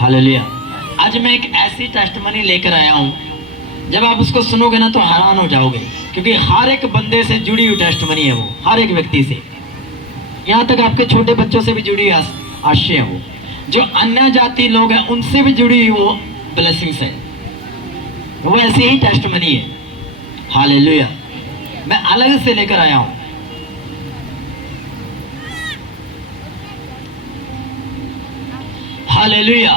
Hallelujah. आज मैं एक ऐसी टेस्टमनी लेकर आया हूँ, जब आप उसको सुनोगे ना तो हैरान हो जाओगे, क्योंकि हर एक बंदे से जुड़ी हुई टेस्टमनी है वो, हर एक व्यक्ति से, यहाँ तक आपके छोटे बच्चों से भी जुड़ी हुई आशय है वो, जो अन्य जाति लोग हैं उनसे भी जुड़ी हुई वो ब्लेसिंग्स है, वो ऐसी ही टेस्टमनी है। हालेलुया। मैं अलग से लेकर आया हूँ। हालेलुया।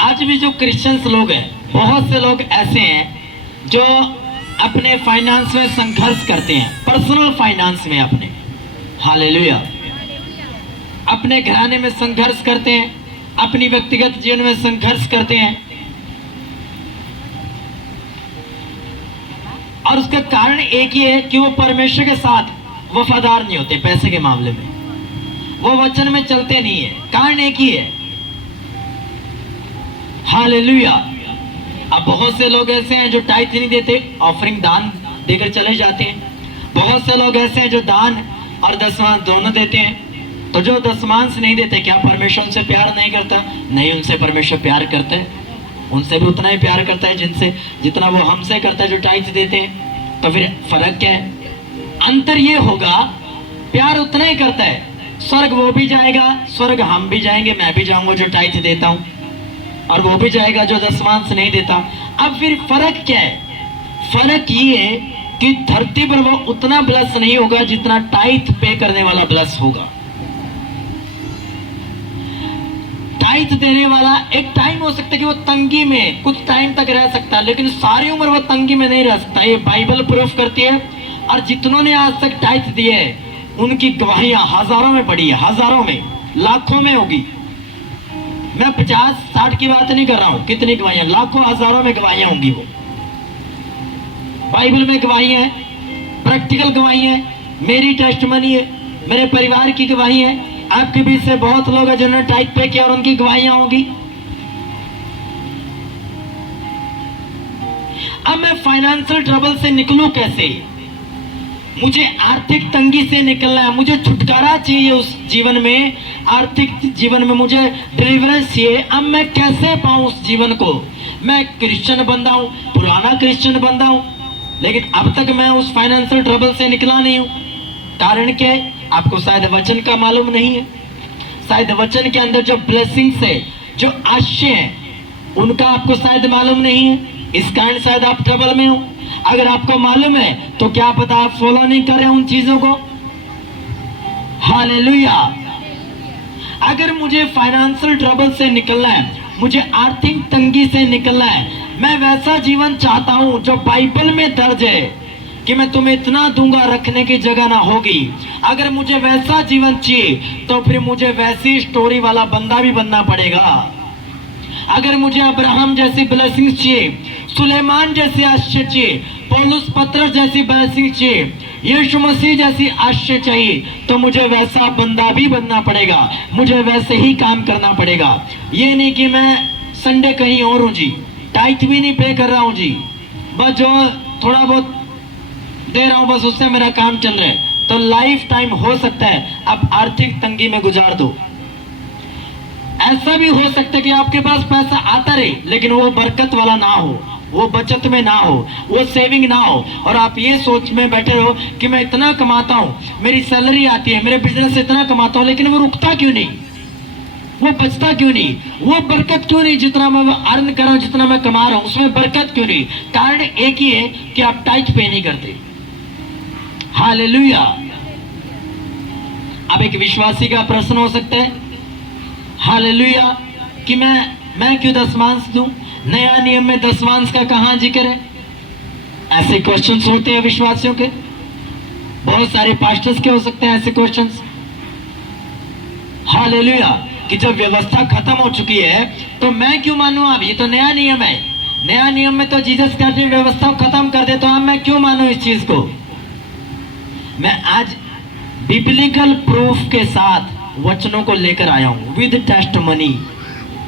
आज भी जो क्रिश्चियंस लोग हैं, बहुत से लोग ऐसे हैं जो अपने फाइनेंस में संघर्ष करते हैं, पर्सनल फाइनेंस में अपने, हालेलुया, अपने घराने में संघर्ष करते हैं, अपनी व्यक्तिगत जीवन में संघर्ष करते हैं, और उसका कारण एक ही है कि वो परमेश्वर के साथ वफादार नहीं होते। पैसे के मामले में वो वचन में चलते नहीं है, कारण एक ही है। हालेलुया। अब बहुत से लोग ऐसे हैं जो टाइथ नहीं देते, ऑफरिंग दान देकर चले जाते हैं। बहुत से लोग ऐसे हैं जो दान और दशमांश दोनों देते हैं। तो जो दशमांश नहीं देते, क्या परमेश्वर उनसे प्यार नहीं करता? नहीं, उनसे परमेश्वर प्यार करता है, उनसे भी उतना ही प्यार करता है जिनसे जितना वो हमसे करता है जो टाइथ देते हैं। तो फिर फर्क क्या है? अंतर ये होगा, प्यार उतना ही करता है, स्वर्ग वो भी जाएगा, स्वर्ग हम भी जाएंगे, मैं भी जाऊंगा जो टाइथ देता हूं, और वो भी जाएगा जो दशमांश नहीं देता। अब फिर फर्क क्या है? फर्क ये है कि धरती पर वो उतना ब्लस नहीं होगा जितना टाइथ पे करने वाला ब्लस होगा। टाइथ देने वाला एक टाइम हो सकता है कि वो तंगी में कुछ टाइम तक रह सकता है, लेकिन सारी उम्र वो तंगी में नहीं रह सकता। ये बाइबल प्रूफ करती है। और जितनों ने आज तक टाइथ दिए है, उनकी गवाहियां हजारों में पड़ी है, हजारों में, लाखों में होगी। मैं 50-60 की बात नहीं कर रहा हूं, कितनी गवाहियां, लाखों हजारों में गवाहियां होंगी। वो बाइबल में गवाही है, प्रैक्टिकल गवाही है, मेरी टेस्टमनी है, मेरे परिवार की गवाही है, आपके बीच से बहुत लोग हैं जिन्होंने टाइथ पे किया और उनकी गवाहियां होंगी। अब मैं फाइनेंशियल ट्रबल से निकलूं कैसे? मुझे आर्थिक तंगी से निकलना है, मुझे छुटकारा चाहिए उस जीवन में, आर्थिक जीवन में मुझे डिलीवरेंस चाहिए। अब मैं कैसे पाऊं उस जीवन को? मैं क्रिश्चियन बंदा हूं, पुराना क्रिश्चियन बंदा हूं, लेकिन अब तक मैं उस फाइनेंशियल ट्रबल से निकला नहीं हूं। कारण क्या है? आपको शायद वचन का मालूम नहीं है, शायद वचन के अंदर जो ब्लेसिंग्स है, जो आशीष है, उनका आपको शायद मालूम नहीं है। इस कारण शायद आप ट्रबल में हो। अगर आपको मालूम है तो क्या पता आप फॉलो नहीं कर रहे उन चीजों को। हालेलुया। अगर मुझे फाइनेंशियल ट्रबल से निकलना है, मुझे आर्थिक तंगी से निकलना है, मैं वैसा जीवन चाहता हूं जो बाइबल में दर्ज है कि मैं तुम्हें इतना दूंगा, रखने की जगह ना होगी। अगर मुझे वैसा जीवन चाहिए तो फिर मुझे वैसी स्टोरी वाला बंदा भी बनना पड़ेगा। अगर मुझे अब्राहम जैसी ब्लेसिंग चाहिए, सुलेमान जैसी आशीष चाहिए, पौलुस पत्रस जैसी ब्लेसिंग चाहिए, यीशु मसीह जैसी आशीष चाहिए, तो मुझे वैसा बंदा भी बनना पड़ेगा, मुझे वैसे ही काम करना पड़ेगा। ये नहीं कि मैं संडे कहीं और हूं जी, टाइथ भी नहीं पे कर रहा हूं जी, बस जो थोड़ा बहुत दे रहा हूं बस उससे मेरा काम चल रहा है। तो लाइफ टाइम हो सकता है आप आर्थिक तंगी में गुजार दो। ऐसा भी हो सकता है कि आपके पास पैसा आता रहे, लेकिन वो बरकत वाला ना हो, वो बचत में ना हो, वो सेविंग ना हो, और आप ये सोच में बैठे रहो कि मैं इतना कमाता हूं, मेरी सैलरी आती है, मेरे बिजनेस से इतना कमाता हूं, लेकिन वो रुकता क्यों नहीं, वो बचता क्यों नहीं, वो बरकत क्यों नहीं? जितना मैं अर्न कर रहा हूं, जितना मैं कमा रहा हूं, उसमें बरकत क्यों नहीं? कारण एक ही है कि आप टाइथ पे नहीं करते। हालेलुया। अब एक विश्वासी का प्रश्न हो सकता है, हालेलुया, कि मैं क्यों दशमांश दूं? नया नियम में दशमांश का कहां जिक्र है? ऐसे क्वेश्चंस होते हैं विश्वासियों के, बहुत सारे पास्टर्स के हो सकते हैं ऐसे क्वेश्चंस। हालेलुया, कि जब व्यवस्था खत्म हो चुकी है तो मैं क्यों मानूं? अब ये तो नया नियम है, नया नियम में तो जीसस क्राइस्ट ने व्यवस्था खत्म कर दे, तो अब मैं क्यों मानूं इस चीज को? मैं आज बिब्लिकल प्रूफ के साथ वचनों को लेकर आया हूं, विद टेस्टमनी,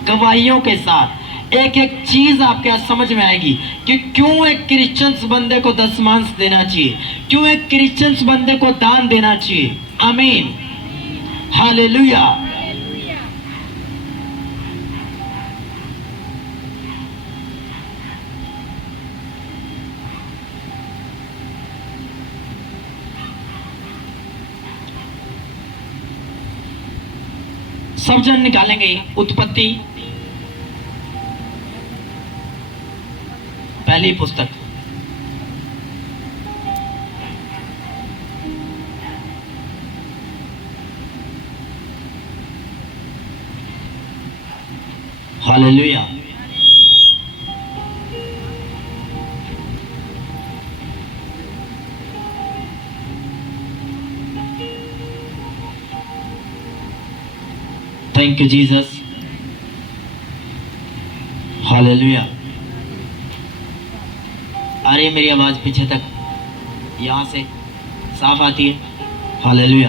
गवाहियों के साथ। एक एक चीज आपके आज समझ में आएगी कि क्यों एक क्रिश्चियंस बंदे को दशमांश देना चाहिए, क्यों एक क्रिश्चियंस बंदे को दान देना चाहिए। आमीन, हालेलुया। सब जन निकालेंगे उत्पत्ति पहली पुस्तक, hallelujah. Thank you Jesus, hallelujah. आ रही है मेरी आवाज पीछे तक, यहां से साफ आती है? हालेलुया।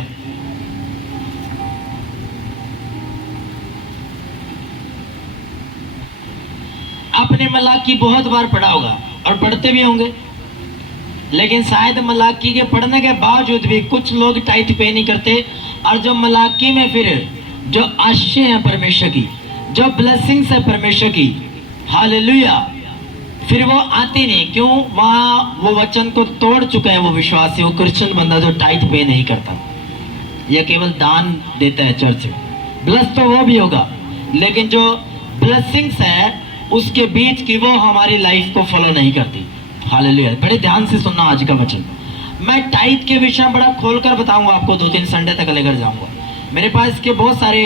आपने मलाकी बहुत बार पढ़ा होगा और पढ़ते भी होंगे, लेकिन शायद मलाकी के पढ़ने के बावजूद भी कुछ लोग टाइट पे नहीं करते। और जो मलाकी में फिर जो आशीष है परमेश्वर की, जो ब्लेसिंग्स है परमेश्वर की, हालेलुया, फिर वो आती नहीं। क्यों? वहां वो वचन को तोड़ चुका है वो विश्वासी, वो क्रिश्चियन बंदा जो टाइट पे नहीं करता, यह केवल दान देता है चर्च में। ब्लेस तो वो भी होगा, लेकिन जो ब्लेसिंग्स है उसके बीच की वो हमारी लाइफ को फॉलो नहीं करती। हालेलुया। बड़े ध्यान से सुनना आज का वचन। मैं टाइट के विषय में बड़ा खोलकर बताऊंगा आपको, 2-3 संडे तक लेकर जाऊंगा। मेरे पास इसके बहुत सारे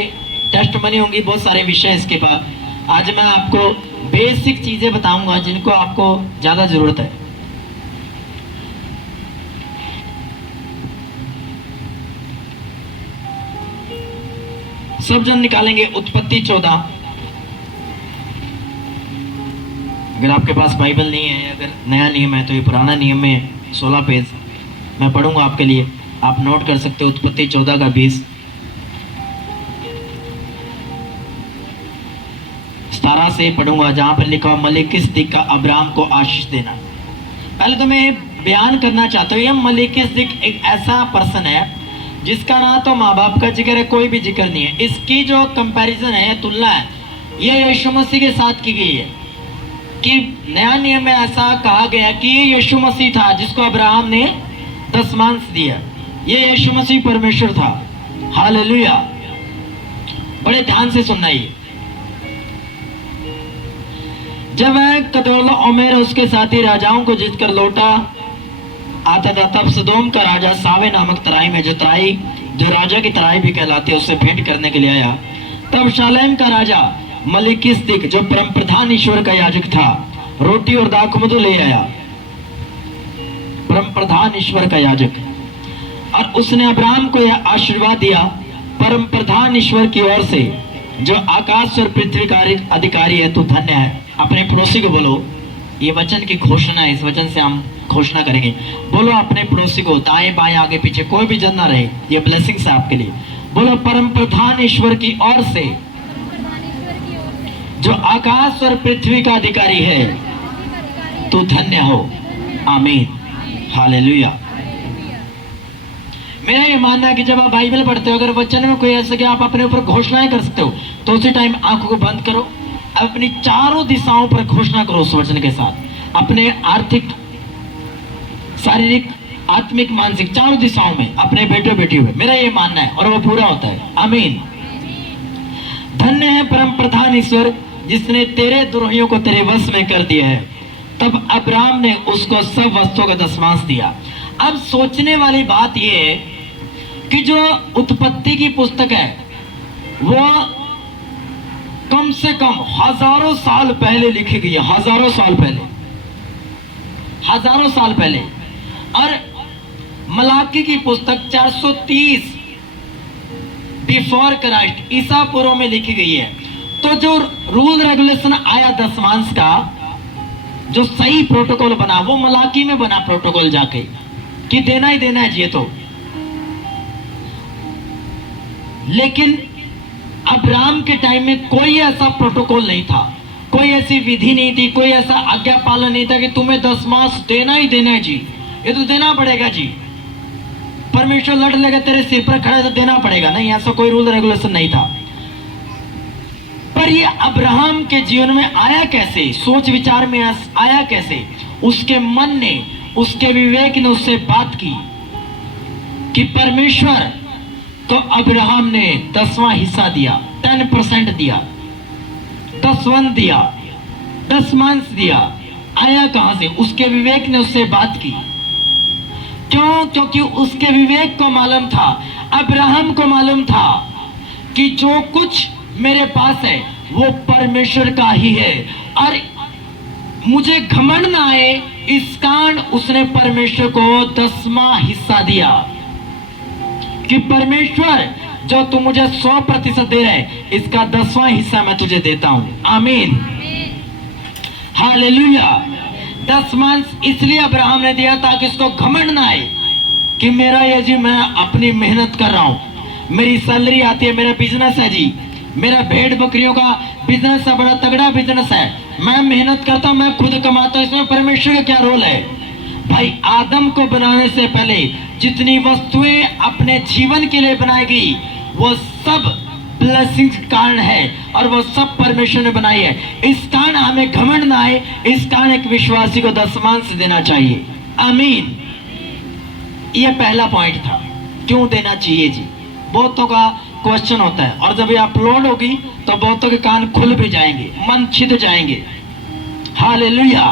टेस्ट मनी होंगी, बहुत सारे विषय इसके पास। आज मैं आपको बेसिक चीजें बताऊंगा जिनको आपको ज्यादा जरूरत है। सब जन निकालेंगे उत्पत्ति 14। अगर आपके पास बाइबल नहीं है, अगर नया नियम है तो ये पुराना नियम में 16 पेज मैं पढ़ूंगा आपके लिए, आप नोट कर सकते हो। उत्पत्ति 14 का 20 17 से पढ़ूंगा, जहां पर लिखा मलिकिसदिक का अब्राम को आशीष देना। पहले तो मैं बयान करना चाहता हूँ, यह मलिकिसदिक एक ऐसा पर्सन है जिसका ना तो माँ बाप का जिक्र है, कोई भी जिक्र नहीं है। इसकी जो कंपैरिजन है, तुलना है, यह यीशु मसीह के साथ की गई है। कि नया नियम में ऐसा कहा गया कि ये यीशु मसीह था जिसको अब्राहम ने दशमांश दिया। ये यीशु मसीह परमेश्वर था। हालेलुया। बड़े ध्यान से सुनना। ये जब वह कदोर्लाओमेर उसके साथी राजाओं को जीतकर लौटा आता था, तब सदोम का राजा सावे नामक तराई में, जो राजा की तराई भी कहलाती है, उससे भेंट करने के लिए आया। तब शालेम का राजा मलिकिसदिक, जो परम प्रधान ईश्वर का याजक था, रोटी और दाखमधु ले आया। परम प्रधान ईश्वर का याजक, और उसने अब्राहम को यह आशीर्वाद दिया, परम प्रधान ईश्वर की ओर से, जो आकाश और पृथ्वी का अधिकारी है, तू धन्य है। अपने पड़ोसी को बोलो, ये वचन की घोषणा है, इस वचन से हम घोषणा करेंगे। बोलो अपने पड़ोसी को, दाएं बाएं आगे पीछे कोई भी जन ना रहे, ये ब्लेसिंग्स है आपके लिए। बोलो, परम प्रधान ईश्वर की ओर से, जो आकाश और पृथ्वी का अधिकारी है, तू धन्य हो। आमीन। हालेलुया। मेरा ये मानना है कि जब आप बाइबल पढ़ते हो, अगर वचन में कोई ऐसा कि आप अपने ऊपर घोषणाएं कर सकते हो, तो उसी टाइम आंखों को बंद करो, अपनी चारों दिशाओं पर घोषणा करो उस वचन के साथ। अपने आर्थिक, शारीरिक, आत्मिक, मानसिक, चारों दिशाओं में अपने बेटे बेटियों में। मेरा ये मानना है और वो पूरा होता है। आमीन। धन्य है परम प्रधान ईश्वर, जिसने तेरे द्रोहियों को तेरे वश में कर दिया है। तब अब्राहम ने उसको सब वस्तुओं का दशमांश दिया। अब सोचने वाली बात यह है कि जो उत्पत्ति की पुस्तक है वो कम से कम हजारों साल पहले लिखी गई है। हजारों साल पहले, हजारों साल पहले। और मलाकी की पुस्तक 430 बिफोर क्राइस्ट, ईसा पूर्व में लिखी गई है। तो जो रूल रेगुलेशन आया दशमांश का, जो सही प्रोटोकॉल बना, वो मलाकी में बना प्रोटोकॉल जाके, कि देना ही देना है ये तो। लेकिन अब्राहम के टाइम में कोई ऐसा प्रोटोकॉल नहीं था, कोई ऐसी विधि नहीं थी, कोई ऐसा आज्ञा पालन नहीं था कि तुम्हें दशमांश देना ही देना है जी, ये तो देना पड़ेगा जी, परमेश्वर लड़ लेगा तेरे सिर पर खड़ा है तो देना पड़ेगा। नहीं, ऐसा कोई रूल रेगुलेशन नहीं था। पर ये अब्राहम के जीवन में आया कैसे, सोच विचार में आया कैसे? उसके मन ने, उसके विवेक ने उससे बात की कि परमेश्वर, तो अब्राहम ने 10वां हिस्सा दिया। 10% दिया, 10 दिया, 10 दिया। आया कहां से? उसके विवेक ने उससे बात की। क्यों? क्योंकि उसके विवेक को मालूम था, अब्राहम को मालूम था कि जो कुछ मेरे पास है वो परमेश्वर का ही है और मुझे घमंड ना आए, इस कारण उसने परमेश्वर को 10वां हिस्सा दिया कि परमेश्वर जो तू मुझे 100% दे रहे, इसका 10वां हिस्सा मैं तुझे देता हूं। आमीन, हालेलुया। 10 इसलिए अब्राहम ने दिया ताकि उसको घमंड ना आए कि मेरा ये जी, मैं अपनी मेहनत कर रहा हूं, मेरी सैलरी आती है, मेरा बिजनेस है जी, मेरा भेड़ बकरियों का बिजनेस है, बड़ा तगड़ा बिजनेस है, मैं मेहनत करता हूं, मैं खुद कमाता हूं, इसमें परमेश्वर का क्या रोल है? भाई, आदम को बनाने से पहले जितनी वस्तुएं अपने जीवन के लिए बनाई गई वो सब ब्लेसिंग कारण है और वो सब परमेश्वर ने बनाई है। इस कारण हमें घमंड ना आए, इस कारण एक विश्वासी को 10वां देना चाहिए। आमीन। ये पहला पॉइंट था, क्यों देना चाहिए जी। बहुतों का क्वेश्चन होता है और जब ये अपलोड होगी तो बहुतों के कान खुल भी जाएंगे, मन छिद जाएंगे। हालेलुया।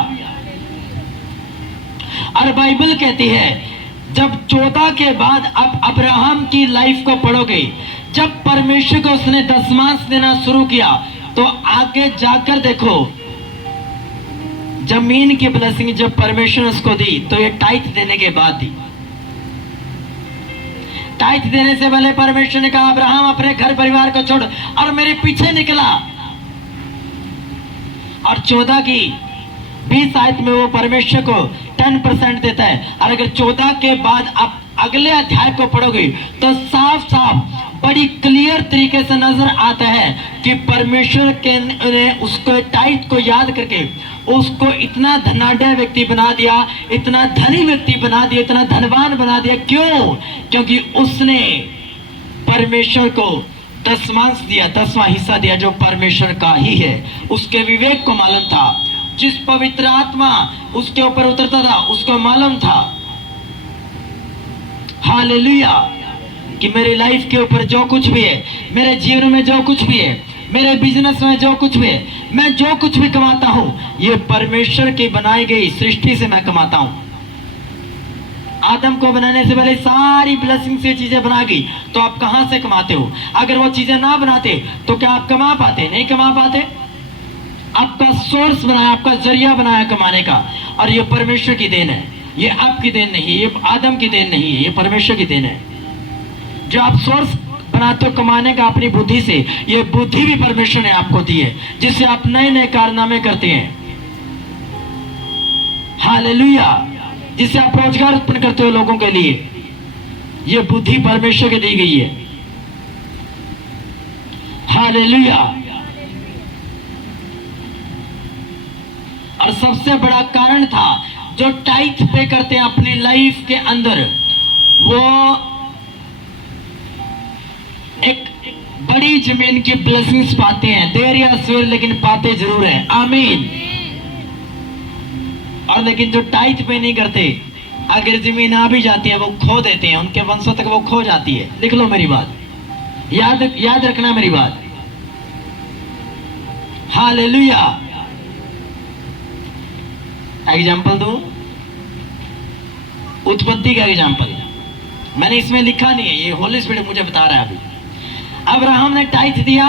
और बाइबल कहती है जब 14 के बाद आप अब्राहम की लाइफ को पढ़ोगे, जब परमेश्वर को उसने 10वां देना शुरू किया तो आगे जाकर देखो जमीन की ब्लेसिंग जब परमेश्वर ने उसको दी तो ये टाइट देने के बाद दी। टाइट देने से पहले परमेश्वर ने कहा अब्राहम अपने घर परिवार को छोड़ और मेरे पीछे निकला। और 14 की 20 आयत में वो परमेश्वर को 10% देता है। और अगर 14 के बाद आप अगले अध्याय को पढ़ोगे तो साफ साफ बड़ी क्लियर तरीके से नजर आता है कि परमेश्वर के ने उसको टाइट को याद करके उसको इतना धनाढ्य व्यक्ति बना दिया, इतना धनी व्यक्ति बना दिया, इतना धनवान बना दिया। क्यों? क्योंकि उसने परमेश्वर को 10वां दिया, 10वां हिस्सा दिया जो परमेश्वर का ही है। उसके विवेक को मालूम था, जिस पवित्र आत्मा उसके ऊपर उतरता था उसको मालूम था, हालेलुया, कि मेरी लाइफ के ऊपर जो कुछ भी है, मेरे जीवन में जो कुछ भी है, मेरे बिजनेस में जो कुछ भी है, मैं जो कुछ भी कमाता हूं ये परमेश्वर की बनाई गई सृष्टि से मैं कमाता हूं। आदम को बनाने से पहले सारी ब्लेसिंग से चीजें बना गई, तो आप कहां से कमाते हो? अगर वो चीजें ना बनाते तो क्या आप कमा पाते? नहीं कमा पाते। आपका सोर्स बनाया, आपका जरिया बनाया कमाने का, और ये परमेश्वर की देन है। ये आपकी देन नहीं, ये आदम की देन नहीं है, ये परमेश्वर की देन है। जो आप सोर्स बनाते हो कमाने का अपनी बुद्धि से, ये बुद्धि भी परमेश्वर ने आपको दी है, जिससे आप नए नए कारनामे करते हैं। हालेलुया। जिससे आप रोजगार उत्पन्न करते हो लोगों के लिए, ये बुद्धि परमेश्वर की दी गई है। हालेलुया। और सबसे बड़ा कारण था जो टाइथ पे करते हैं अपनी लाइफ के अंदर, वो एक बड़ी जमीन की ब्लेसिंग्स पाते हैं, देर या सवेर लेकिन पाते जरूर है। आमीन। और लेकिन जो टाइथ पे नहीं करते, अगर जमीन आ भी जाती है वो खो देते हैं, उनके वंशों तक वो खो जाती है। लिख लो मेरी बात, याद रखना मेरी बात। हालेलुया। एग्जाम्पल दो, उत्पत्ति का एग्जाम्पल। मैंने इसमें लिखा नहीं है, ये होली स्पिरिट मुझे बता रहा है। अभी अब्राहम ने टाइथ दिया,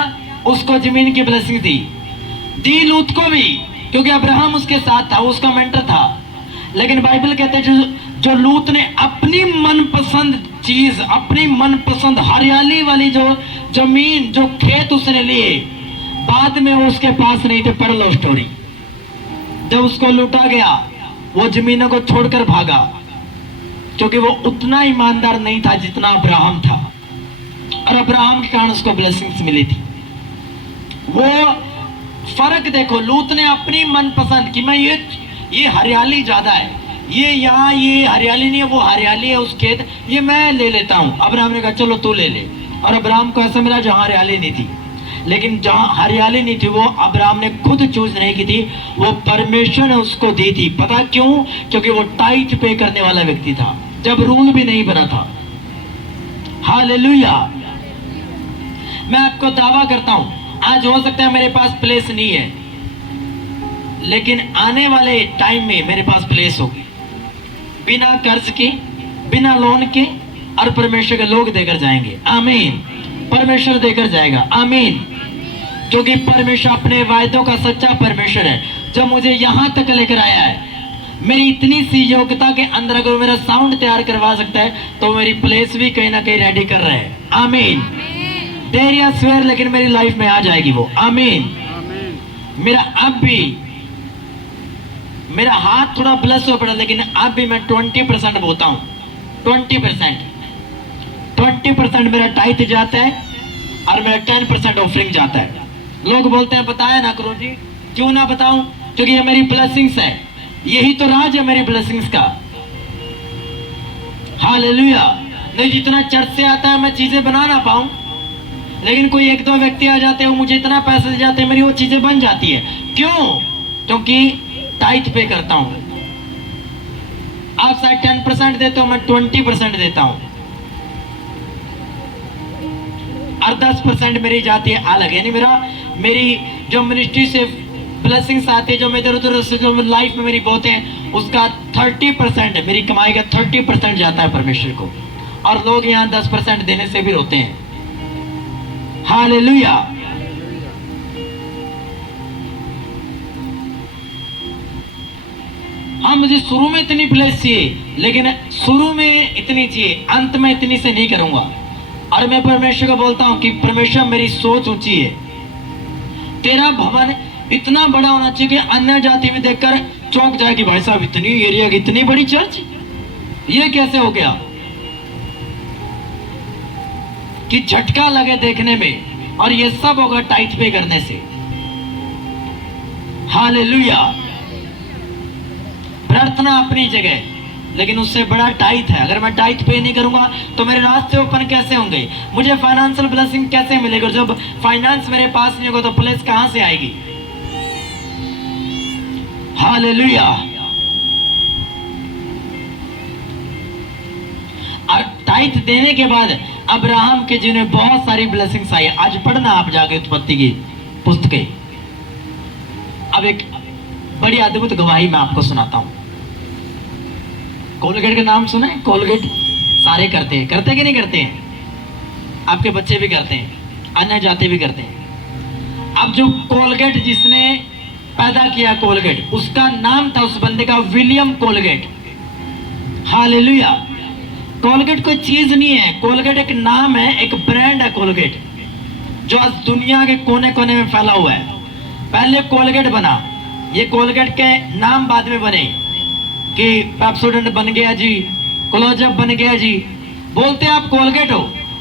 उसको जमीन की ब्लेसिंग दी लूत को भी, क्योंकि अब्राहम उसके साथ था, उसका मेंटर था। लेकिन बाइबल कहते हैं जो लूत ने अपनी मनपसंद चीज, अपनी मनपसंद हरियाली वाली जो जमीन, जो खेत उसने लिए, बाद में उसके पास नहीं थे। पढ़ लो स्टोरी। जब उसको लूटा गया वो जमीनों को छोड़कर भागा, क्योंकि वो उतना ईमानदार नहीं था जितना अब्राहम था, और अब्राहम के कारण उसको ब्लेसिंग्स मिली थी। वो फर्क देखो, लूत ने अपनी मनपसंद कि मैं ये हरियाली ज्यादा है, ये यहाँ ये हरियाली नहीं है, वो हरियाली है उस खेत, ये मैं ले लेता हूं। अब्राहम ने कहा चलो तू ले ले। और अब्राहम को ऐसा मिला जहां हरियाली नहीं थी। लेकिन जहां हरियाली नहीं थी वो अब्राहम ने खुद चूज नहीं की थी, वो परमेश्वर ने उसको दी थी। पता क्यों? क्योंकि वो टाइट पे करने वाला व्यक्ति था, जब रूल भी नहीं बना था। हालेलुया। मैं आपको दावा करता हूं, आज हो सकता है मेरे पास प्लेस नहीं है, लेकिन आने वाले टाइम में मेरे पास प्लेस होगी, बिना कर्ज के, बिना लोन के, और परमेश्वर के लोग देकर जाएंगे। आमीन। परमेश्वर देकर जाएगा। आमीन। क्योंकि परमेश्वर अपने वायदों का सच्चा परमेश्वर है, जो मुझे यहां तक लेकर आया है। मेरी इतनी सी योग्यता के अंदर अगर मेरा साउंड तैयार करवा सकता है, तो मेरी प्लेस भी कहीं ना कहीं रेडी कर रहे हैं। आमीन। देर या सवेर, लेकिन मेरी लाइफ में आ जाएगी वो। आमीन। मेरा अब भी, मेरा हाथ थोड़ा ब्लस हो पड़ा, लेकिन अब भी मैं 20% बोलता हूं। 20% मेरा टाइथ जाता है और मेरा 10% ऑफरिंग जाता है। लोग बोलते हैं बताया ना करो जी। क्यों ना बताऊं? क्योंकि ये मेरी ब्लेसिंग्स है, यही तो राज है मेरी ब्लेसिंग्स का। हालेलुया। नहीं, जितना चर्च से आता है मैं चीजें बना ना पाऊं, लेकिन कोई एक दो व्यक्ति आ जाते हैं, मुझे इतना पैसे दे जाते हैं, मेरी वो चीजें बन जाती है। क्यों? क्योंकि टाइथ पे करता हूं। आप शायद 10% देते हो, मैं 20% देता हूं, और 10% मेरी जाती है अलग। यानी मेरी जो मिनिस्ट्री से ब्लेसिंग्स आते हैं, जो मैं इधर उधर से जो लाइफ में मेरी बहुत है, उसका 30%, मेरी कमाई का 30% जाता है परमेश्वर को, और लोग यहाँ 10% देने से भी रोते हैं। हालेलुया। हाँ, मुझे शुरू में इतनी ब्लेस चाहिए, लेकिन शुरू में इतनी चाहिए, अंत में इतनी से नहीं करूंगा। और मैं परमेश्वर को बोलता हूं कि परमेश्वर, मेरी सोच ऊंची है, तेरा भवन इतना बड़ा होना चाहिए कि अन्य जाति में देखकर चौंक जाए कि भाई साहब इतनी एरिया की इतनी बड़ी चर्च, ये कैसे हो गया? कि झटका लगे देखने में, और ये सब होगा टाइथ पे करने से। हालेलुया। प्रार्थना अपनी जगह, लेकिन उससे बड़ा टाइथ है। अगर मैं टाइथ पे नहीं करूंगा तो मेरे रास्ते ओपन कैसे होंगे? मुझे फाइनेंशियल ब्लेसिंग कैसे मिलेगा? जब फाइनेंस मेरे पास नहीं होगा तो प्लेस कहां से आएगी? हालेलुया। और टाइथ देने के बाद अब्राहम के जीवन में बहुत सारी ब्लेसिंग्स आई। आज पढ़ना आप जाके उत्पत्ति की पुस्तकें। अब एक बड़ी अद्भुत गवाही मैं आपको सुनाता हूं। कोलगेट का नाम सुना है? कोलगेट सारे करते हैं, करते कि नहीं करते हैं? आपके बच्चे भी करते हैं, अन्य जाति भी करते हैं। अब जो कोलगेट जिसने पैदा किया कोलगेट, उसका नाम था उस बंदे का विलियम कोलगेट। हालेलुया। कोलगेट कोई चीज नहीं है, कोलगेट एक नाम है, एक ब्रांड है कोलगेट, जो आज दुनिया के कोने कोने में फैला हुआ है। पहले कोलगेट बना, ये कोलगेट के नाम बाद में बने कि पेप्सोडेंट बन गया जी, क्लोजअप बन गया जी। बोलते हैं आप कोलगेट हो,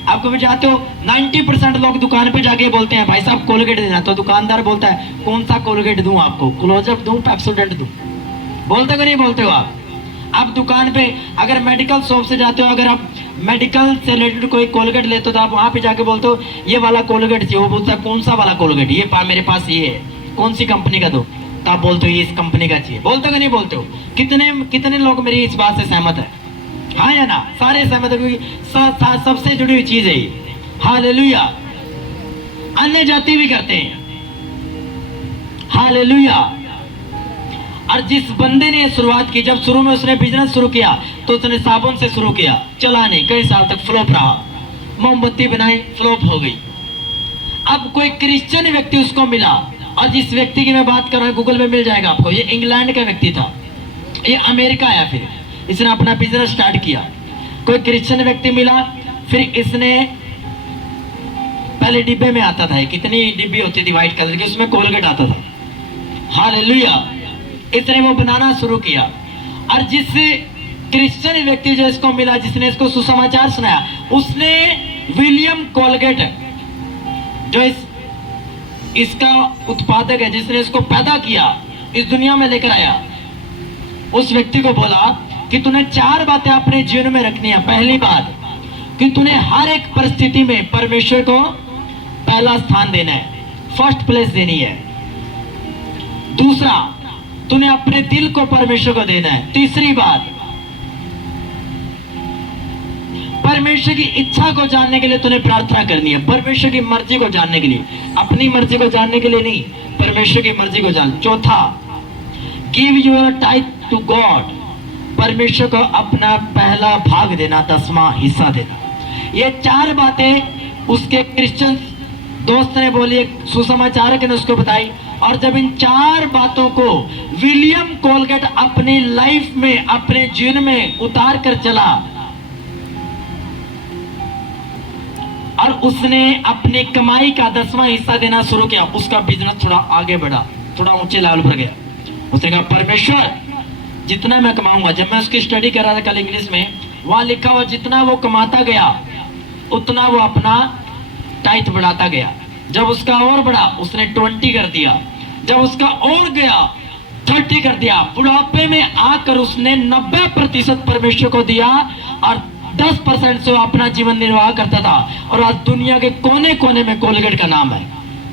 आप कभी जाते हो 90% लोग दुकान पे जाके बोलते हैं भाई साहब कोलगेट देना, तो दुकानदार बोलता है कौन सा कोलगेट दूं आपको, क्लोजअप दूं, पेप्सोडेंट दूं? बोलते हो कि नहीं बोलते हो आप दुकान पे अगर मेडिकल शॉप से जाते हो, अगर आप मेडिकल से रिलेटेड कोई कोलगेट लेते हो तो आप वहां पे जाके बोलते हो ये वाला कोलगेट चाहिए। वो बोलता है कौन सा वाला कोलगेट? ये मेरे पास ये है, कौन सी कंपनी का दो? तो आप बोलते हो ये इस कंपनी का चाहिए। बोलते हो कि नहीं बोलते हो? कितने लोग मेरी इस बात से सहमत है? हाँ या ना? सारे सहमत है, क्योंकि सबसे जुड़ी हुई चीज है ये। हालेलुया। अन्य जाति भी करते हैं। हालेलुया। और जिस बंदे ने शुरुआत की, जब शुरू में उसने बिजनेस शुरू किया तो उसने साबुन से शुरू किया, चला नहीं, कई साल तक फ्लॉप रहा। मोमबत्ती बनाई, फ्लॉप हो गई। अब कोई क्रिश्चियन व्यक्ति उसको मिला, और जिस व्यक्ति की मैं बात कर रहा हूं गूगल पे मिल जाएगा आपको, ये इंग्लैंड का व्यक्ति था, ये अमेरिका आया, फिर इसने अपना बिजनेस स्टार्ट किया। कोई क्रिश्चियन व्यक्ति मिला, फिर इसने पहले डिब्बे में आता था, कितनी डिब्बी होती थी व्हाइट कलर की, उसमें कोलगेट आता था। हालेलुया। इसने वो बनाना शुरू किया। और जिस क्रिश्चियन व्यक्ति जो इसको मिला, जिसने इसको सुसमाचार सुनाया, उसने विलियम कोलगेट जो इसका उत्पादक है, जिसने इसको पैदा किया, इस दुनिया में लेकर आया, उस व्यक्ति को बोला कि तूने 4 बातें अपने जीवन में रखनी है। पहली बात कि तूने हर एक परिस्थिति में परमेश्वर को पहला स्थान देना है, फर्स्ट प्लेस देनी है। दूसरा, तूने अपने दिल को परमेश्वर को देना है। तीसरी बात, परमेश्वर की इच्छा को जानने के लिए तूने प्रार्थना करनी है, परमेश्वर की मर्जी को जानने के लिए, अपनी मर्जी को जानने के लिए नहीं, परमेश्वर की मर्जी को जान। चौथा, give your tithe to God, परमेश्वर को अपना पहला भाग देना, 10वां हिस्सा देना। ये 4 बातें उसके क्रिश्चियन दोस्त ने बोली, एक सुसमाचारक ने उसको बताई। और जब इन 4 बातों को विलियम कोलगेट अपनी लाइफ में, अपने जीवन में उतार कर चला और उसने अपनी कमाई का 10वां हिस्सा देना शुरू किया, उसका बिजनेस थोड़ा आगे बढ़ा, थोड़ा ऊंचे लेवल पर गया। उसने कहा परमेश्वर जितना मैं कमाऊंगा, जब मैं उसकी स्टडी कर रहा था कल इंग्लिश में, वहां लिखा हुआ जितना वो कमाता गया उतना वो अपना टाइथ बढ़ाता गया। जब उसका और बढ़ा उसने 20 कर दिया, जब उसका और गया 30 कर दिया। बुढ़ापे में आकर उसने 90% परमेश्वर को दिया और 10% से वो अपना जीवन निर्वाह करता था। और आज दुनिया के कोने कोने में कोलगेट का नाम है।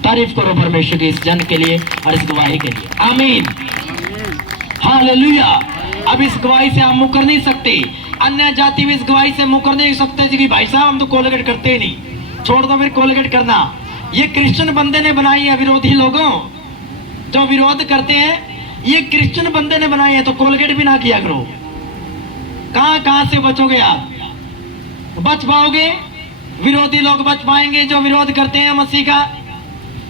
तारीफ करो परमेश्वर की इस जन के लिए और इस गवाही के लिए। आमीन, हालेलुया। अब इस गवाही से आप मुकर नहीं सकते, अन्य जाति भी इस गवाही से मुकर नहीं सकते कि भाई साहब हम तो कोलगेट करते ही नहीं, छोड़ दो फिर कोलगेट करना। ये क्रिश्चियन बंदे ने बनाई है, विरोधी लोगों जो विरोध करते हैं, ये क्रिश्चियन बंदे ने बनाई है, तो कोलगेट भी ना किया करो। कहां कहां से बचोगे आप? बच पाओगे? विरोधी लोग बच पाएंगे जो विरोध करते हैं मसीह का,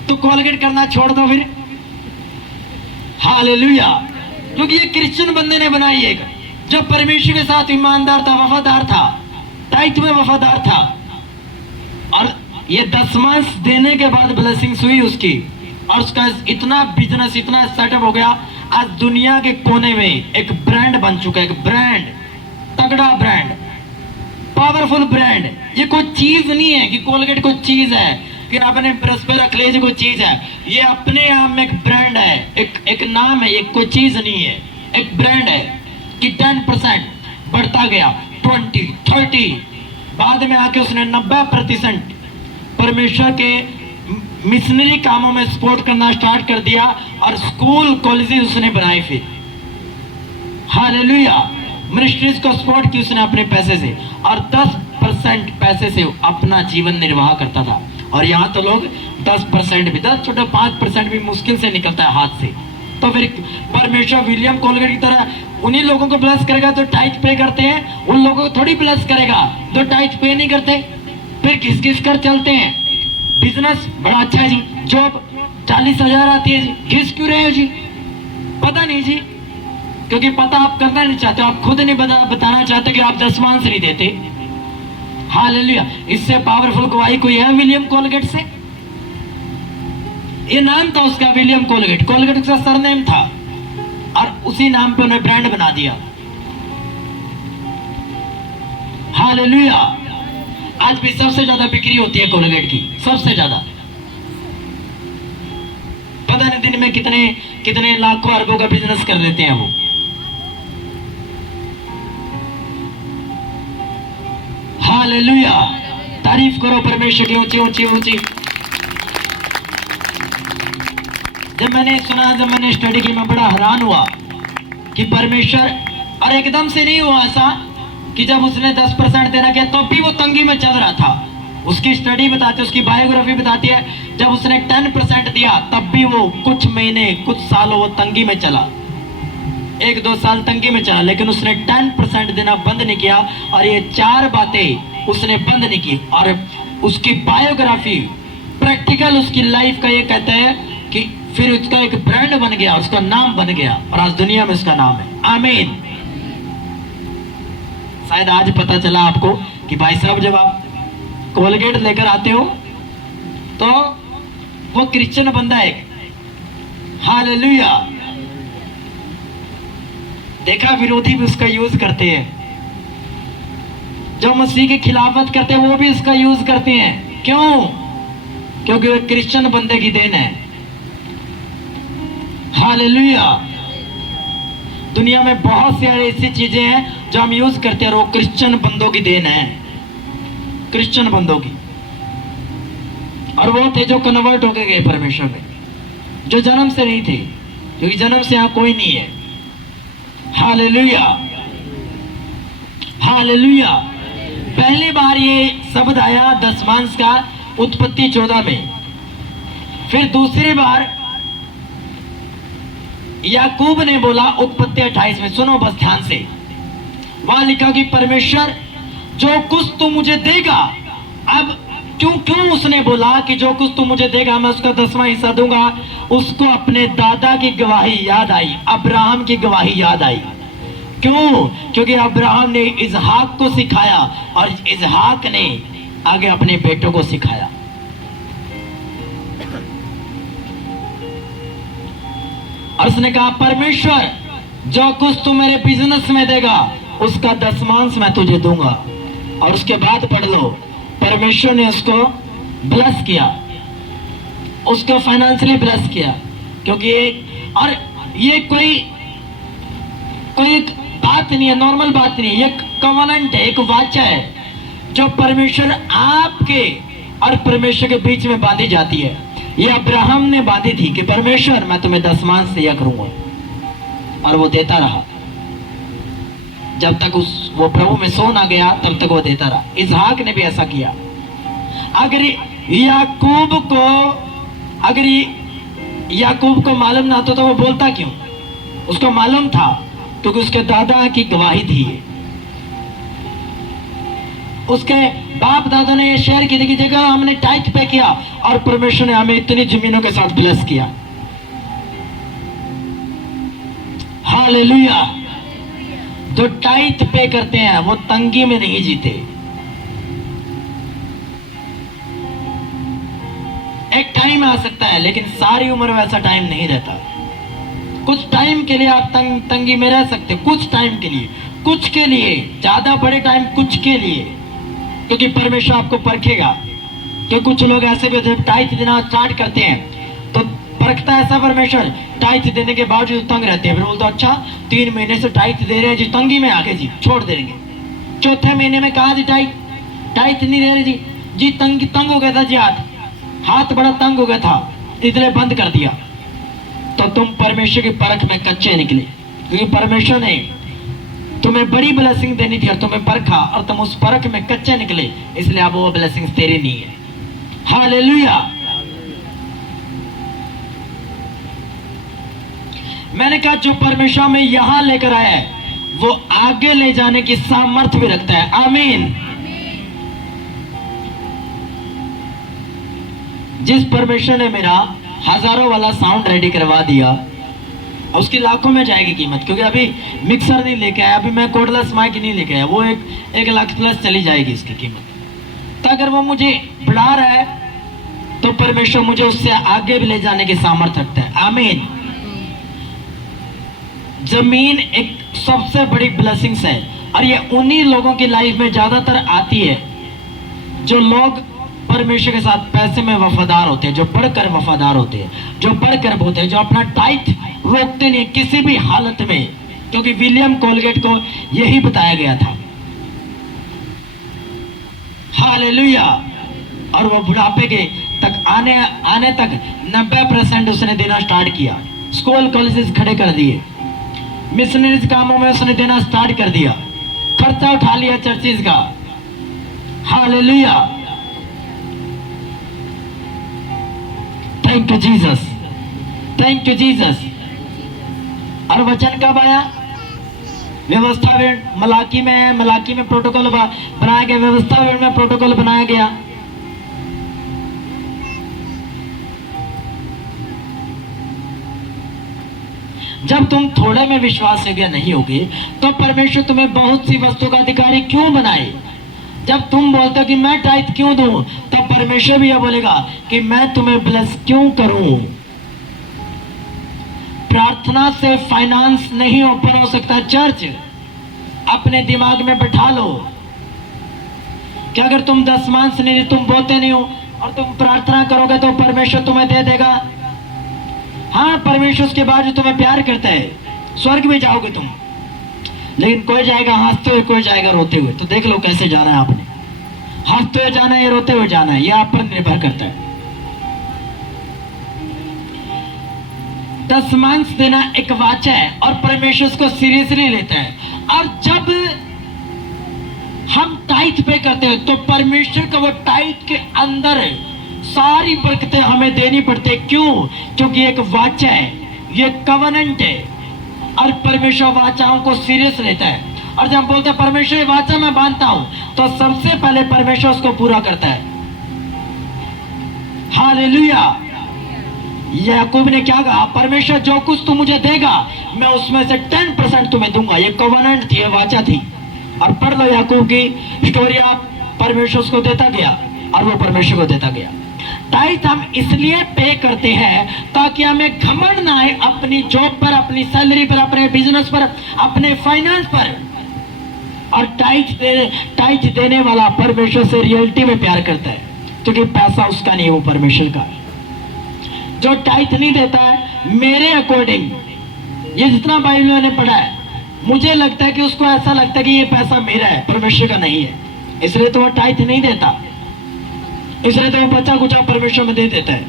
तो कोलगेट करना छोड़ दो फिर। हालेलुया। क्योंकि ये क्रिश्चियन बंदे ने बनाई है, जो परमेश्वर के साथ ईमानदार था, वफादार था, टाइट में वफादार था। और ये 10वां देने के बाद ब्लेसिंग्स हुई उसकी, और उसका इतना बिजनेस इतना सेटअप हो गया, आज दुनिया के कोने में एक ब्रांड बन चुका है, एक ब्रांड, तगड़ा ब्रांड, पावरफुल ब्रांड। ये कोई चीज नहीं है कि कोलगेट कोई चीज है कि आपने ब्रश पे रख ले, कोई चीज है। ये अपने आप में एक ब्रांड है, एक नाम है, एक कोई चीज नहीं है, एक ब्रांड है कि 10% बढ़ता गया, 20, 30, बाद में आके उसने 90% परमेश्वर के मिशनरी कामों में सपोर्ट करना स्टार्ट कर दिया और स्कूल कॉलेजेस उसने बनाए फिर। हालेलुया। मिनिस्ट्रीज को सपोर्ट की उसने अपने पैसे से, और 10% पैसे से अपना जीवन निर्वाह करता था। और यहाँ तो लोग 10% भी, 10 छोटा 5% भी मुश्किल से निकलता है हाथ से। तो फिर परमेश्वर विलियम कोलगेट की तरह उन्हीं लोगों को ब्लेस करेगा जो टाइट पे करते हैं, उन लोगों को थोड़ी ब्लेस करेगा जो टाइट पे नहीं करते। फिर घिस घिस कर चलते हैं। बिजनेस बड़ा अच्छा है जी, जॉब 40,000 आती है जी, घिस क्यों रहे हो जी? पता नहीं जी, क्योंकि पता आप करना नहीं चाहते, आप खुद नहीं बताना चाहते कि आप 10वां नहीं देते। हालेलुया। इससे पावरफुल गवाही कोई है विलियम कोलगेट से? ये नाम था उसका विलियम कोलगेट, कोलगेट उसका सरनेम था, और उसी नाम पे उन्हें ब्रांड बना दिया। हालेलुया। आज भी सबसे ज्यादा बिक्री होती है कोलगेट की, सबसे ज्यादा। पता नहीं दिन में कितने कितने लाखों अरबों का बिजनेस कर लेते हैं वो। हालेलुया। तारीफ करो परमेश्वर की ऊंची ऊंची ऊंची। जब मैंने सुना, जब मैंने स्टडी की, मैं बड़ा हैरान हुआ कि परमेश्वर, और एकदम से नहीं हुआ ऐसा कि जब उसने 10% देना किया तब भी वो तंगी में चल रहा था। उसकी स्टडी बताती है, उसकी बायोग्राफी बताती है, जब उसने 10% दिया तब भी वो कुछ महीने, कुछ सालों वो तंगी में चला, 1-2 साल तंगी में चला, लेकिन उसने 10% देना बंद नहीं किया। और ये 4 बातें उसने बंद नहीं की। और उसकी बायोग्राफी, प्रैक्टिकल उसकी लाइफ का ये कहता है कि फिर उसका एक ब्रांड बन गया, उसका नाम बन गया, और आज दुनिया में उसका नाम है। आमीन। शायद आज पता चला आपको कि भाई साहब जब आप कोलगेट लेकर आते हो तो वो क्रिश्चियन बंदा है। हालेलुया। देखा, विरोधी भी उसका यूज करते हैं, जो मसीह की खिलाफत करते हैं वो भी इसका यूज करते हैं। क्यों? क्योंकि वो क्रिश्चियन बंदे की देन है। हालेलुया। दुनिया में बहुत सारी ऐसी चीजें हैं जो हम यूज करते हैं और वो क्रिश्चियन बंदों की देन है, क्रिश्चियन बंदों की। और वो थे जो कन्वर्ट होके गए परमेश्वर में, जो जन्म से नहीं थे, क्योंकि जन्म से यहां कोई नहीं है। हालेलुया। हालेलुया। पहली बार ये शब्द आया दशमांश का उत्पत्ति 14 में। फिर दूसरी बार याकूब ने बोला उत्पत्ति 28 में। सुनो बस ध्यान से, वहां लिखा कि परमेश्वर जो कुछ तू मुझे देगा, अब क्यों उसने बोला कि जो कुछ तू मुझे देगा मैं उसका 10वां हिस्सा दूंगा, उसको अपने दादा की गवाही याद आई, अब्राहम की गवाही याद आई। क्यों? क्योंकि अब्राहम ने इसहाक को सिखाया और इसहाक ने आगे अपने बेटों को सिखाया। और उसने कहा परमेश्वर जो कुछ तू मेरे बिजनेस में देगा उसका 10वांश मैं तुझे दूंगा। और उसके बाद पढ़ लो, परमेश्वर ने उसको ब्लेस किया, उसको फाइनेंशियली ब्लेस किया। क्योंकि ये कोई बात नहीं है, नॉर्मल बात नहीं है, ये कवनेंट है, एक वाचा है जो परमेश्वर आपके और परमेश्वर के बीच में बांधी जाती है। ये अब्राहम ने बांधी थी कि परमेश्वर मैं तुम्हें 10वांश दिया करूंगा, और वो देता रहा जब तक वो प्रभु में सो ना गया, तब तक वो देता रहा। इसहाक ने भी ऐसा किया। अगर याकूब को मालूम ना तो वो बोलता क्यों? उसको मालूम था क्योंकि उसके दादा की गवाही थी। उसके बाप दादा ने ये शेयर की थी कि जगह हमने टाइथ पे किया और परमेश्वर ने हमें इतनी जमीनों के साथ ब्लेस किया। हालेलुया। जो टाइथ पे करते हैं वो तंगी में नहीं जीते। एक टाइम आ सकता है लेकिन सारी उम्र वैसा टाइम नहीं रहता। कुछ टाइम के लिए आप तंगी में रह सकते, कुछ टाइम के लिए, कुछ के लिए, ज्यादा बड़े टाइम कुछ के लिए, क्योंकि परमेश्वर आपको परखेगा। कि कुछ लोग ऐसे भी होते हैं टाइथ देना स्टार्ट करते हैं तो परखता है ऐसा परमेश्वर, टाइथ देने के बावजूद तंग रहते हैं। फिर बोलता अच्छा 3 महीने से टाइथ दे रहे हैं जी, तंगी में आगे जी छोड़ देंगे। चौथे महीने में कहा जी टाइथ नहीं दे रहे जी तंग हो गया था जी, हाथ बड़ा तंग हो गया था इसलिए बंद कर दिया। तो तुम परमेश्वर की परख में कच्चे निकले, क्योंकि परमेश्वर ने तुम्हें बड़ी ब्लेसिंग देनी थी और तुम्हें परखा और तुम उस परख में कच्चे निकले, इसलिए अब वो ब्लेसिंग तेरी नहीं है। हालेलुया। मैंने कहा जो परमेश्वर में यहां लेकर आया है वो आगे ले जाने की सामर्थ्य भी रखता है। आमीन। जिस परमेश्वर ने मेरा हजारों वाला साउंड रेडी करवा दिया, उसकी लाखों में जाएगी कीमत, क्योंकि अभी मिक्सर नहीं लेके आया, अभी मैं कोडलेस माइक नहीं लेके आया, वो एक लाख प्लस चली जाएगी इसकी कीमत। तो अगर वो मुझे बढ़ा रहा है तो परमेश्वर मुझे उससे आगे भी ले जाने की सामर्थ्य रखता है। आमीन। जमीन एक सबसे बड़ी ब्लेसिंग्स है और ये उन्हीं लोगों की लाइफ में ज्यादातर आती है जो लोग परमेश्वर के साथ पैसे में वफादार होते हैं, जो बढ़कर वफादार होते हैं, जो बढ़कर बोलते हैं, जो अपना टाइथ रोकते नहीं किसी भी हालत में, क्योंकि विलियम कोलगेट को यही बताया गया था। हालेलुया। और वो बुढ़ापे के तक आने तक 90% उसने देना स्टार्ट किया। स्कूल कॉलेजेस खड़े कर दिए, मिशनरीज कामों में उसने देना स्टार्ट कर दिया, खर्चा उठा लिया चर्चिज का। Hallelujah. Thank you Jesus, thank you Jesus. और वचन कब आया? व्यवस्था में मलाकी में है, मलाकी में प्रोटोकॉल बनाया गया, व्यवस्था में प्रोटोकॉल बनाया गया। जब तुम थोड़े में विश्वास योग्य नहीं होगे तो परमेश्वर तुम्हें बहुत सी वस्तु का अधिकारी क्यों बनाए? जब तुम बोलते हो कि मैं टाइथ क्यों दूं, तब परमेश्वर भी यह बोलेगा कि मैं तुम्हें ब्लेस क्यों करूं। प्रार्थना से फाइनेंस नहीं ओपन हो सकता। चर्च अपने दिमाग में बैठा लो कि अगर तुम 10वांश नहीं, तुम बोलते नहीं हो और तुम प्रार्थना करोगे तो परमेश्वर तुम्हें दे देगा। हाँ, परमेश्वर के बाद जो तुम्हें प्यार करता है, स्वर्ग में जाओगे तुम, लेकिन कोई जाएगा हंसते हुए, कोई जाएगा रोते हुए। तो देख लो कैसे जाना है आपने, हंसते हुए जाना है या रोते हुए जाना है, यह आप पर निर्भर करता है। 10वांश देना एक वाचा है और परमेश्वर उसको सीरियसली लेता है। और जब हम टाइट पे करते हैं तो परमेश्वर का वो टाइट के अंदर सारी बरकतें हमें देनी पड़ती है। क्यों? क्योंकि एक वाचा है, ये कवनेंट है, और परमेश्वर वाचाओं को सीरियस लेता है। और जब बोलते हैं परमेश्वर ये वाचा मैं बांधता हूं, तो सबसे पहले परमेश्वर उसको पूरा करता है। हालेलुया। याकूब ने क्या कहा? परमेश्वर जो कुछ तू मुझे देगा मैं उसमें से 10% तुम्हें दूंगा। ये कवनेंट थी, ये वाचा थी। और पढ़ लो याकूब की स्टोरी, आप परमेश्वर उसको देता गया और वो परमेश्वर को देता गया। टाइट हम इसलिए पे करते हैं ताकि हमें घमंड ना आए अपनी जॉब पर, अपनी सैलरी पर, अपने बिजनेस पर, अपने फाइनेंस पर। और टाइट देने वाला परमेश्वर से रियलिटी में प्यार करता है, क्योंकि पैसा उसका नहीं है, वो परमेश्वर का है। जो टाइट नहीं देता है, मेरे अकॉर्डिंग ये जितना बाइबल ने पढ़ा है, मुझे लगता है कि उसको ऐसा लगता है कि ये पैसा मेरा है, परमेश्वर का नहीं है, इसलिए तो वो टाइट नहीं देता, इसलिए तो वो बच्चा कुछ परमेश्वर में दे देता है।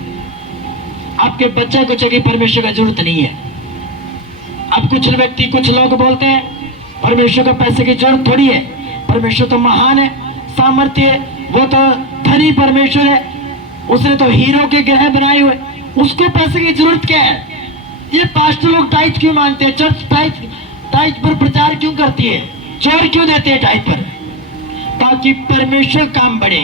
आपके बच्चे कुछ की परमेश्वर का जरूरत नहीं है। अब कुछ व्यक्ति, कुछ लोग बोलते हैं परमेश्वर को पैसे की जरूरत थोड़ी है, परमेश्वर तो महान है, सामर्थ्य है, वो तो धनी परमेश्वर है, उसने तो हीरो के ग्रह बनाए हुए, उसको पैसे की जरूरत क्या है? ये पास्टर लोग टाइट क्यों मांगते हैं? चर्च टाइट पर प्रचार क्यों करती है? जोर क्यों देते हैं टाइट पर? ताकि परमेश्वर काम बढ़े,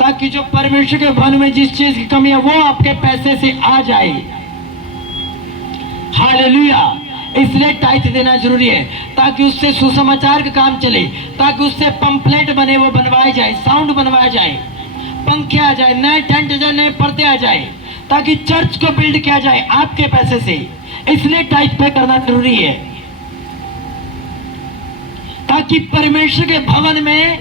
ताकि जो परमेश्वर के भवन में जिस चीज की कमी है वो आपके पैसे से आ जाए। हालेलुया। इसलिए टाइट देना जरूरी है, ताकि उससे सुसमाचार का काम चले, ताकि उससे पंपलेट बने, वो बनवाए जाए, साउंड बनवाया जाए, पंखे आ जाए, नए टेंट आ जाए, नए पर्दे आ जाए, ताकि चर्च को बिल्ड किया जाए आपके पैसे से। इसलिए टाइट पे करना जरूरी है, ताकि परमेश्वर के भवन में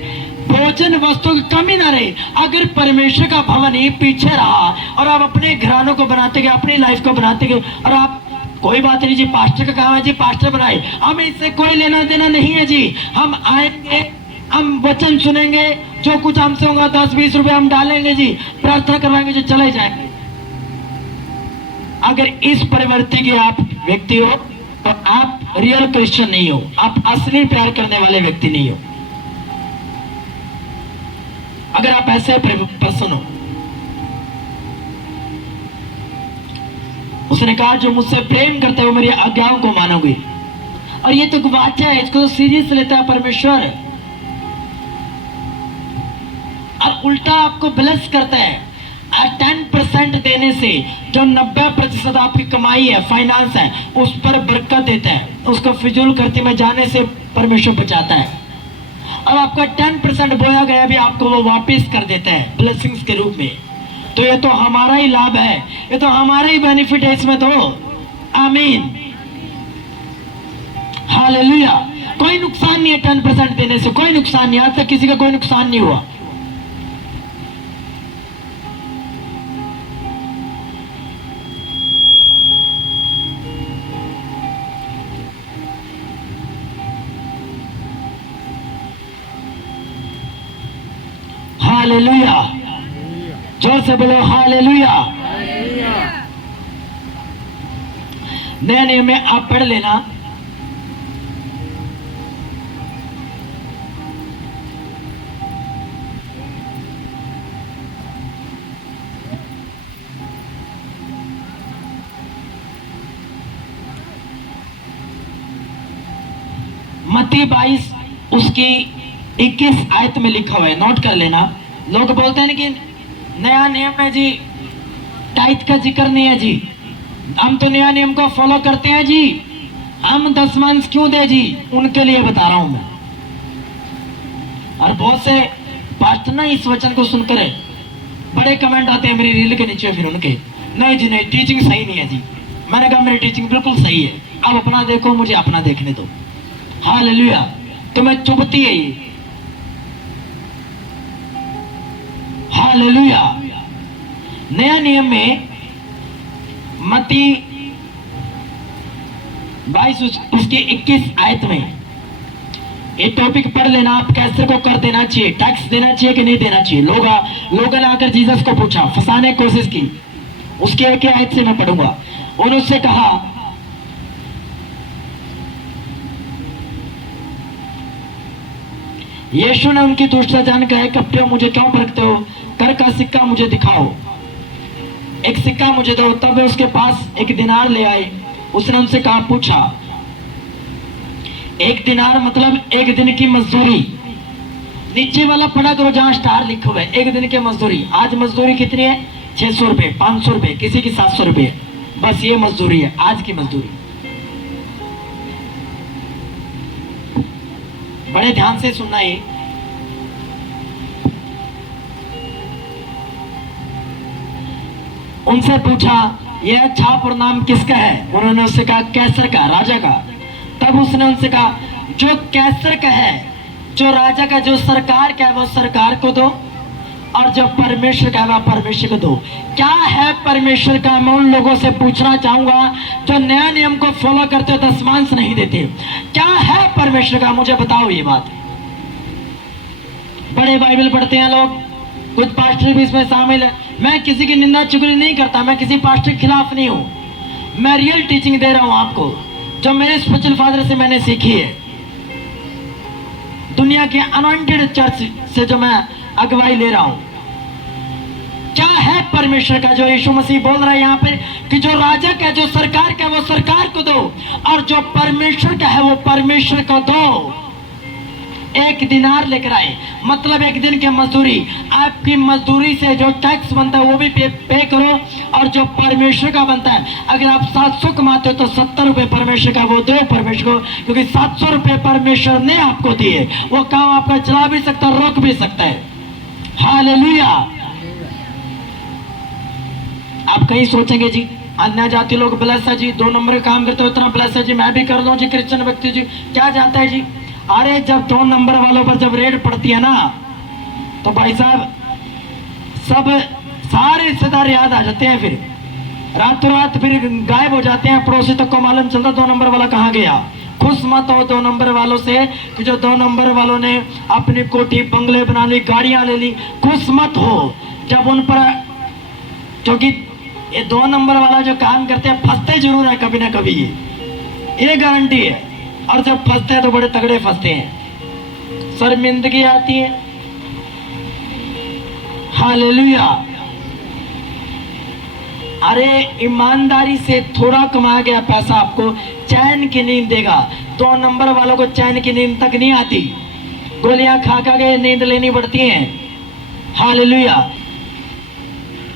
भोजन वस्तु की कमी ना रहे। अगर परमेश्वर का भवन ही पीछे रहा और आप अपने घरानों को बनाते गए, अपनी लाइफ को बनाते गए, और आप कोई बात नहीं जी, पास्टर का काम है जी, पास्टर बनाए, हमें इससे कोई लेना देना नहीं है जी, हम आएंगे, हम वचन सुनेंगे, जो कुछ हमसे होगा 10-20 रुपए हम डालेंगे जी, प्रार्थना करवाएंगे जी, चले जाएंगे। अगर इस प्रवृत्ति के आप व्यक्ति हो तो आप रियल क्रिश्चियन नहीं हो, आप असली प्यार करने वाले व्यक्ति नहीं हो। अगर आप ऐसे पर्सन हो, उसने कहा जो मुझसे प्रेम करते हो मेरी आज्ञाओं को मानोगे। और ये तो वाचा है, इसको सीरियस लेता है परमेश्वर, और उल्टा आपको ब्लेस करता है 10% देने से। जो 90% आपकी कमाई है, फाइनेंस है, उस पर बरकत देता है, उसको फिजूल खर्ची में जाने से परमेश्वर बचाता है। और आपका 10% बोया गया भी आपको वो वापस कर देता है ब्लेसिंग्स के रूप में। तो ये तो हमारा ही लाभ है, ये तो हमारा ही बेनिफिट है इसमें तो। आमीन, हालेलुया। कोई नुकसान नहीं है 10% देने से, कोई नुकसान नहीं, आज तक किसी का कोई नुकसान नहीं हुआ। हालेलुया, जोर से बोलो हालेलुया। नया नियम में आप पढ़ लेना, मत्ती 22 उसकी 21 आयत में लिखा हुआ है, नोट कर लेना। लोग बोलते हैं कि नया नियम में जी टाइट का जिक्र नहीं है जी, हम तो नया नियम को फॉलो करते हैं जी, हम 10 क्यों दे जी? उनके लिए बता रहा हूं मैं। और बहुत से पास्टर ना इस वचन को सुनकर बड़े कमेंट आते हैं मेरी रील के नीचे, फिर उनके नहीं जी नहीं, टीचिंग सही नहीं है जी। मैंने कहा मेरी टीचिंग बिल्कुल सही है, अब अपना देखो, मुझे अपना देखने दो। हालेलुया। तुम्हें चुभती है ये, हालेलुया। नया नियम में मत्ती 22 उसके 21 आयत में ये टॉपिक पढ़ लेना। आप कैसर को कर देना चाहिए, टैक्स देना चाहिए कि नहीं देना चाहिए। लोगों ने आकर जीसस को पूछा, फंसाने की कोशिश की। उसके एक आयत से मैं पढ़ूंगा। उन्होंने उससे कहा, यीशु ने उनकी दुष्टता जान कहा, कपटियों मुझे क्यों परखते हो, कर का सिक्का मुझे दिखाओ, एक सिक्का मुझे दो। तब वे उसके पास एक दिनार ले आए। उसने उनसे कहा, पूछा, एक दिनार मतलब एक दिन की मजदूरी। नीचे वाला पढ़ा करो जहां स्टार लिखे हुए, एक दिन की मजदूरी। आज मजदूरी कितनी है? 600 रुपए, 500 रुपए, किसी की 700 रुपए। बस ये मजदूरी है आज की मजदूरी। बड़े ध्यान से सुनना ये। उनसे पूछा, यह छाप और नाम किसका है? उन्होंने उससे कहा, कैसर का, राजा का। तब उसने उनसे कहा, जो कैसर का है, जो राजा का, जो सरकार का है वो सरकार को दो, और जो परमेश्वर का है वह परमेश्वर को दो। क्या है परमेश्वर का? मैं उन लोगों से पूछना चाहूंगा जो नया नियम को फॉलो करते हो, दशमांश नहीं देते। क्या है परमेश्वर का? मुझे बताओ ये बात। बड़े बाइबल पढ़ते हैं लोग, कुछ पास्टर भी इसमें शामिल है। मैं किसी की निंदा चुगली नहीं करता, मैं किसी पास्टर के खिलाफ नहीं हूं। मैं रियल टीचिंग दे रहा हूं आपको, जो मेरे स्पिरिचुअल फादर से मैंने सीखी है, दुनिया के अनॉइंटेड चर्च से जो मैं अगुवाई ले रहा हूं। क्या है परमेश्वर का? जो यीशु मसीह बोल रहा है यहाँ पे कि जो राजा का है, जो सरकार का है वो सरकार को दो, और जो परमेश्वर का है वो परमेश्वर को दो। एक दिनार लेकर आए, मतलब एक दिन की मजदूरी। आपकी मजदूरी से जो टैक्स बनता है वो भी पे करो, और जो परमेश्वर का बनता है, अगर आप 700 कमाते हो तो 70 रुपए परमेश्वर का वो दो परमेश्वर को, क्योंकि 700 रुपए परमेश्वर ने आपको दिए। वो काम आपका चला भी सकता है, रोक भी सकता है। हालेलुया। आप कहीं सोचेंगे जी अन्य जाति लोग ब्लेस है जी, 2 नंबर का काम करते हो, इतना ब्लेस है जी, मैं भी कर दूं जी, क्रिश्चियन व्यक्ति जी क्या जाता है जी। अरे जब 2 नंबर वालों पर जब रेड पड़ती है ना, तो भाई साहब सब सारे रिश्तेदार याद आ जाते हैं, फिर रातों रात फिर गायब हो जाते हैं। पड़ोसी तक को मालूम चलता 2 नंबर वाला कहाँ गया। खुश मत हो 2 नंबर वालों से कि जो 2 नंबर वालों ने अपनी कोठी बंगले बना ली, गाड़ियां ले ली। खुश मत हो जब उन पर, क्योंकि ये 2 नंबर वाला जो काम करते हैं फंसते जरूर है कभी ना कभी, ये गारंटी है। और जब फंसते हैं तो बड़े तगड़े फंसते हैं, शर्मिंदगी आती है। हालेलुया। अरे ईमानदारी से थोड़ा कमाया गया पैसा आपको चैन की नींद देगा। 2 नंबर वालों को चैन की नींद तक नहीं आती, गोलियां खा खा के नींद लेनी पड़ती है। हालेलुया।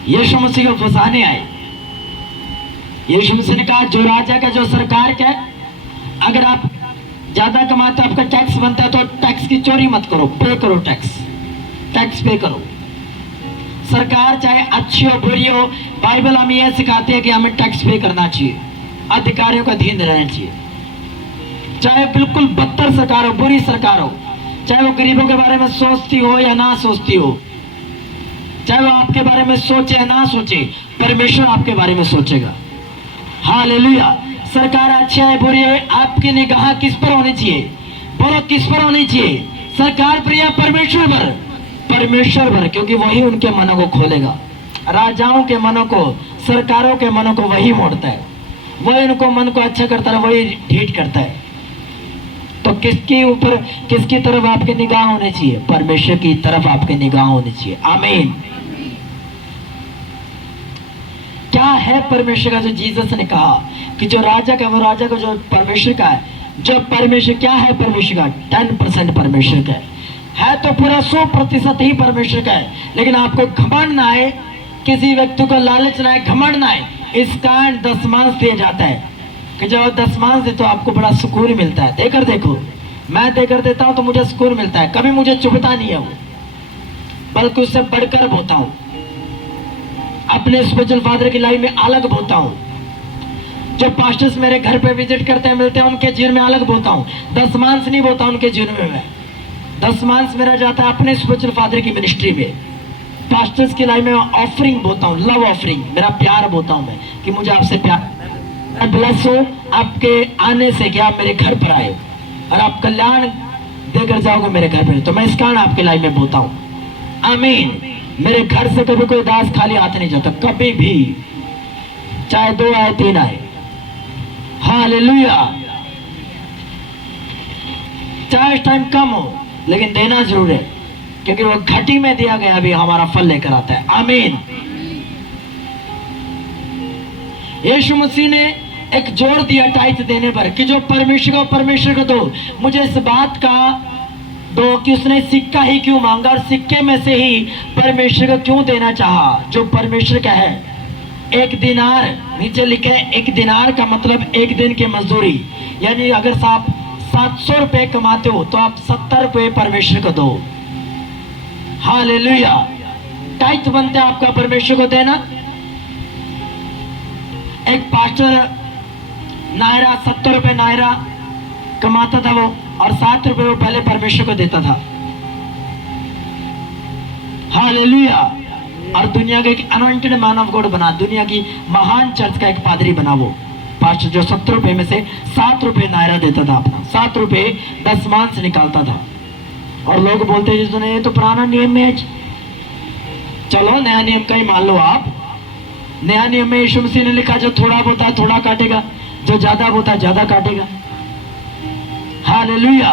यीशु मसीह को फंसाने आए। यीशु मसीह ने कहा, जो राजा का, जो सरकार का, अगर आप ज्यादा कमाते हो, आपका टैक्स बनता है, तो टैक्स की चोरी मत करो, पे करो टैक्स, टैक्स पे करो। सरकार चाहे अच्छी हो बुरी हो, बाइबल हमें यह सिखाती है कि हमें टैक्स पे करना चाहिए, अधिकारियों का अधीन रहना चाहिए। चाहे बिल्कुल बदतर सरकार हो, बुरी सरकार हो, चाहे वो गरीबों के बारे में सोचती हो या ना सोचती हो, चाहे वो आपके बारे में सोचे या ना सोचे, परमेश्वर आपके बारे में सोचेगा। हालेलुया। सरकार अच्छी है बुरी है, आपकी निगाह किस पर होनी चाहिए? बोलो किस पर होनी चाहिए? सरकार पर या परमेश्वर पर? परमेश्वर पर, क्योंकि वही उनके मनों को खोलेगा। राजाओं के मनों को, सरकारों के मनों को वही मोड़ता है, वही उनको मन को अच्छा करता है, वही ढीठ करता है। तो किसके ऊपर, किसकी तरफ आपकी निगाह होनी चाहिए? परमेश्वर की तरफ आपकी निगाह होनी चाहिए। आमीन। क्या है परमेश्वर का? जो जीसस ने कहा कि जो राजा का वो राजा का, जो परमेश्वर का है, जो परमेश्वर क्या है? परमेश्वर का 10% परमेश्वर का है तो पूरा 100% ही परमेश्वर का है। लेकिन आपको घमंड ना आए, किसी व्यक्ति को लालच ना आए, घमंड ना आए। इस कारण दशमांश दिया जाता है कि जब दशमांश दे तो आपको बड़ा सुकून मिलता है। देकर देखो, मैं देकर देता हूं तो मुझे सुकून मिलता है, कभी मुझे चुभता नहीं है वो, बल्कि उससे बढ़कर बोता हूं। अपने स्पिरिचुअल फादर की लाइफ में अलग बोता हूं। जो पास्टर्स मेरे घर पे विजिट करते हैं, मिलते हैं, उनके जीवन में अलग बोता हूं। दशमांश नहीं बोता उनके जीवन में मैं। दशमांश मेरा जाता है अपने स्पिरिचुअल फादर की मिनिस्ट्री में। पास्टर्स की लाइफ में ऑफरिंग बोता हूं, लव ऑफरिंग, मेरा प्यार बोता हूं मैं कि मुझे आपसे प्यार, मैं ब्लेस हूं आपके आने से कि आप मेरे घर पर आए और आप कल्याण देकर जाओगे मेरे घर पर, तो मैं इस कारण आपकी लाइफ में बोता हूं। आमीन। मेरे घर से कभी कोई दास खाली हाथ नहीं जाता, कभी भी, चाहे 2 आए 3 आए। हालेलुया। चाहे इस टाइम कम हो, लेकिन देना जरूर है, क्योंकि वो घटी में दिया गया भी हमारा फल लेकर आता है। आमीन। यीशु मसीह ने एक जोर दिया टाइट देने पर कि जो परमेश्वर को दो। मुझे इस बात का दो कि उसने सिक्का ही क्यों मांगा और सिक्के में से ही परमेश्वर को क्यों देना चाहा, जो परमेश्वर का है। एक दिनार, नीचे लिखे एक दिनार का मतलब एक दिन की मजदूरी, यानी अगर आप 700 रुपए कमाते हो तो आप 70 रुपए परमेश्वर को दो। हालेलुया। टाइट बनते आपका परमेश्वर को देना। एक पास्टर नायरा 70 रुपए नायरा कमाता था वो, और 7 रुपए वो पहले परमेश्वर को देता था। हालेलुया। और दुनिया का एक अनॉइंटेड मैन ऑफ गॉड बना, दुनिया की महान चर्च का एक पादरी बना वो पास्टर, जो 70 रुपए में से 7 रुपए नायरा देता था अपना, 7 रुपए दसमान से निकालता था। और लोग बोलते हैं जिसने ये तो पुराना नियम में है। चलो नया नियम का ही मान लो आप। नया नियम में यीशु मसीह ने लिखा जो थोड़ा बोता है थोड़ा काटेगा, जो ज्यादा बोता है ज्यादा काटेगा। हालेलुया।